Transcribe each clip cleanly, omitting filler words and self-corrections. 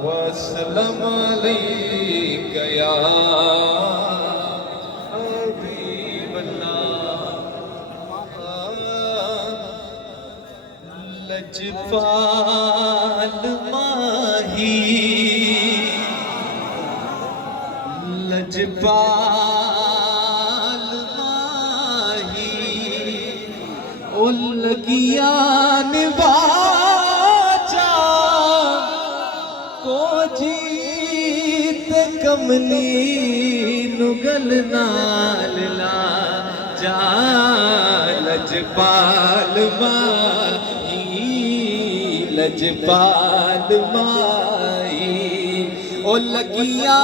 वसल्लम अलैका या हबीबल्लाह। लजपाल माही, लजपाल माही, ओ लगिया निवाजा को जीत कमली नुगल नाल ला जा। लजपाल माही, लजपाल माही, ओ लगिया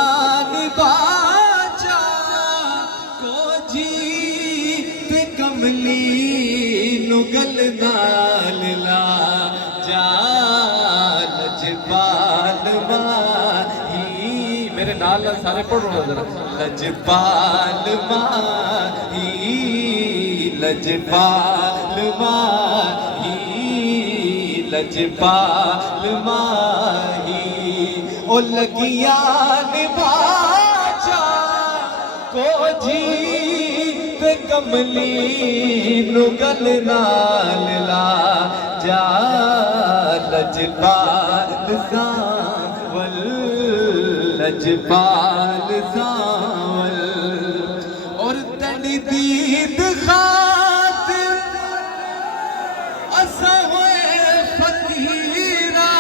निवाजा को जीत कमली नुगल नाल ला जा। लजपाल माही, मेरे नाल सारे पढ़ो जरा। लजपाल माही, लजपाल माही, लजपाल माही, ओ लगिया निभाजा को जीत कमली नुगल नाल ला जा। लजपाल सावल, लजपाल सावल, और तड़ी दीद खातिर असा होए फकीरा।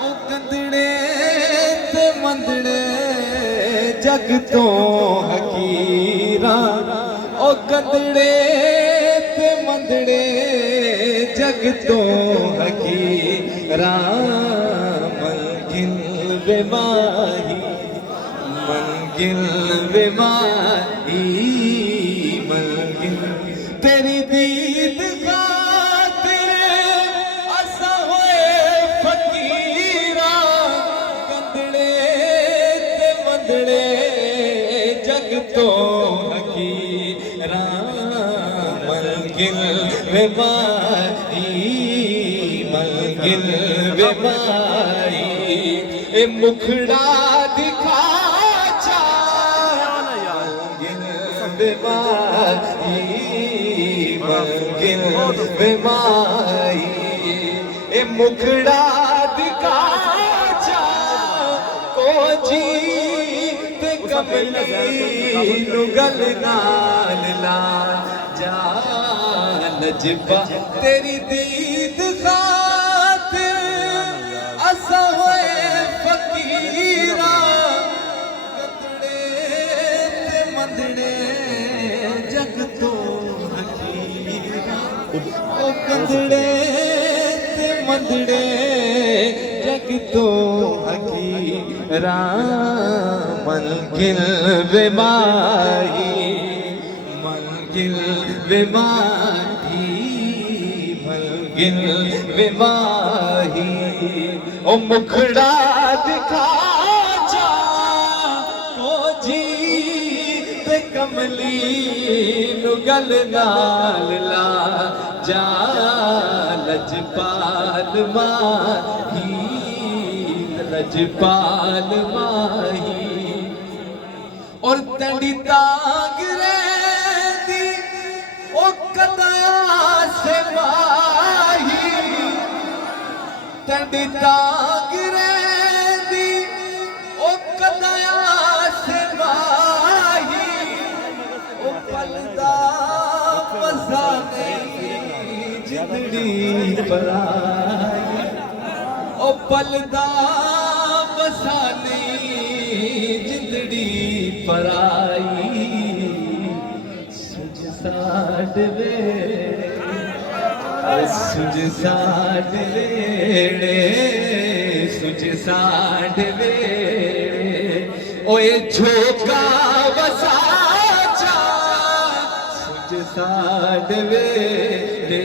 ओ कंदड़े ते मंदड़े जग तो हकीरा। ओ कंदड़े ते मंदड़े जग तो हकीरा। मनगिल बेमाही, मनगिल बेमाही, मनगिल तेरी दीद खातिर असा होए फकीरा। कंदड़े ते मंदड़े जग तो हकीरा। मनगिल बेमाही, मनगिल बेमाही, ए मुखड़ा दिखा जा। मनगिल बेमाही, मनगिल बेमाही, ए मुखड़ा दिखा जा को जीत कमली नुगल नाल ला जा। लजपा तेरी दीद खातिर असा होए फकीरा। कंदड़े ते मंदड़े जग तो हकीरा। ओ कंदड़े ते मंदड़े जग तो हकीरा। मनगिल बेमाही, मनगिल बेमाही, मनगिल बेमाही, ओ मुखड़ा दिखा जा को जीत कमली नुगल नाल ला जा। लजपाल माही, लजपाल माही, और तड़ी तांग रहती ओ कदया से माही। तड़ी तांग रहती ओ कदया से माही। ओ पलदा मजा नहीं जिंदड़ी पराई। ओ पलदा बसा नहीं जिंदड़ी पराई। सुज साड वेड़े, सुज साड वेड़े, सुज साड वेड़े, ओए झोका बसा जा। सुज साड वेड़े,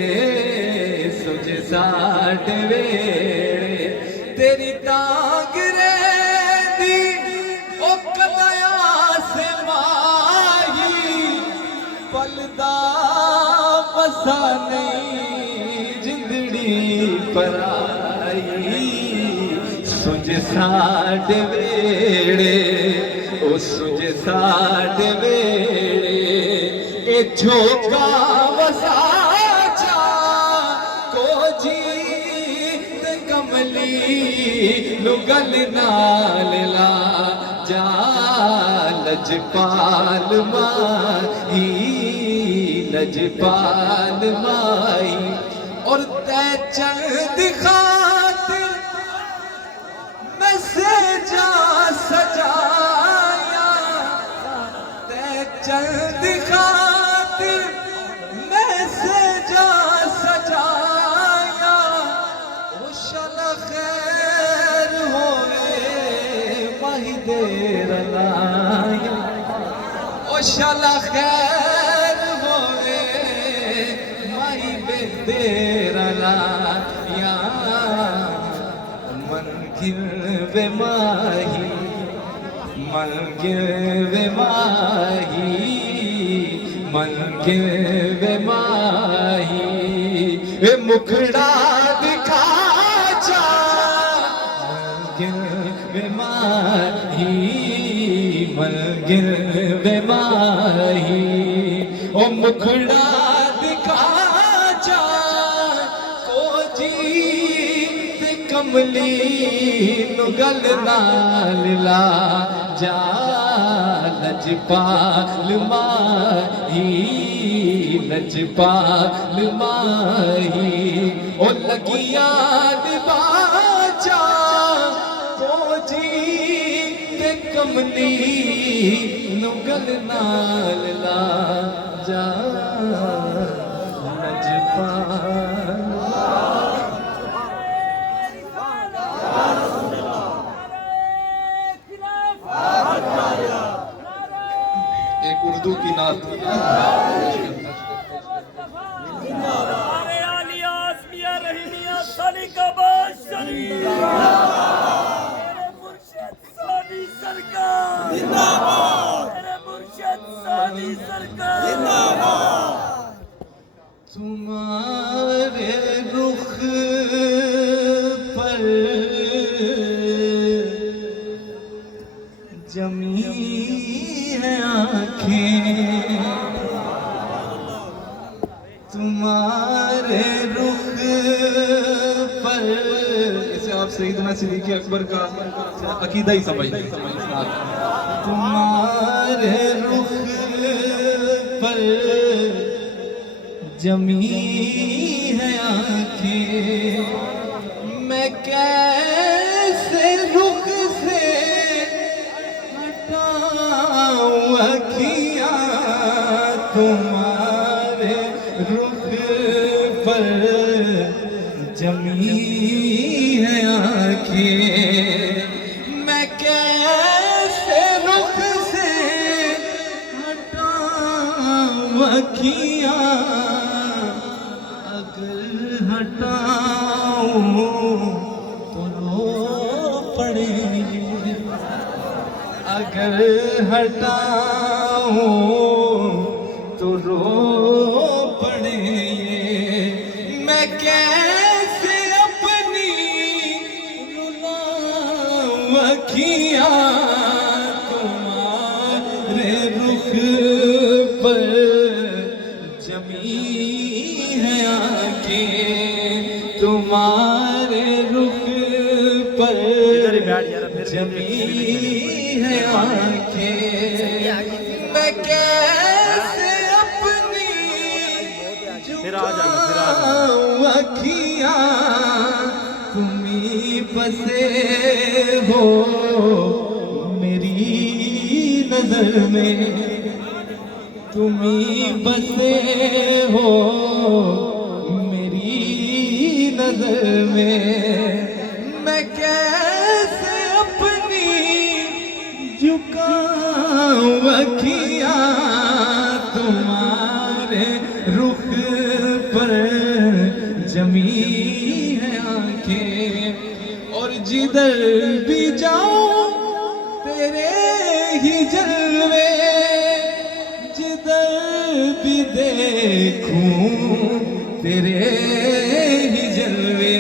सुज साड वेड़े, तेरी तांग रहती ओ कदया से माही। पलदा बसा नहीं जिंदड़ी पराई सुझ साडे वेड़े ओ सुझ साडे वेड़े ए झोका वसाचा को जीत कमली लुगल नाल ला जा लजपाल माही लजपाल माई और तै चंद खातिर मैं से जा सजाया तै चंद खातिर मैं से जा सजाया ओ शाला खैर होवे माही देर लाया ओ शाला खैर होवे माही बेदेर लाया मन गिर माही मन गिर माही मन गिर माही ए मुखड़ा दिखा जा गिर माही मन गिर माही ओ मुखड़ा दिखा जा को जीत कमली नुगल नाल ला जा लजपाल माही लजपाल माही ओ लगिया बाजा को जीत कमली नुगल नाल ला जा लजपाल उर्दू की नात तुम्हारे रुख पर जमी है आँखें तुम्हारे रुख पर इसे आप सईदना सिद्दीक़ अकबर का अकीदा ही समझ तुम्हारे रुख पर जमी है आँखें मैं कैसे रुख से हटाऊं अखियाँ तुम्हारे रुख पर जमी है आँखें मैं कैसे रुख से हटाऊं अखियाँ अगर हटाऊं तो रो पड़ेंगे अगर हटाऊं तो रो पड़ेंगे मैं कैसे अपनी रुलाऊं अखियाँ तुम्हारे रुख पर जमी है आँखें तुम्हारे रुख पर जमी है आँखें मैं कैसे अपनी झुकाऊं अखियाँ तुम्हीं बसे हो मेरी नजर में तुम्हीं बसे हो मेरी नजर में मैं कैसे अपनी झुकाऊं अखियाँ तुम्हारे रुख पर जमी है आँखें और जिधर भी जाऊं तेरे ही जलवे जिधर भी देखूं तेरे ही जलवे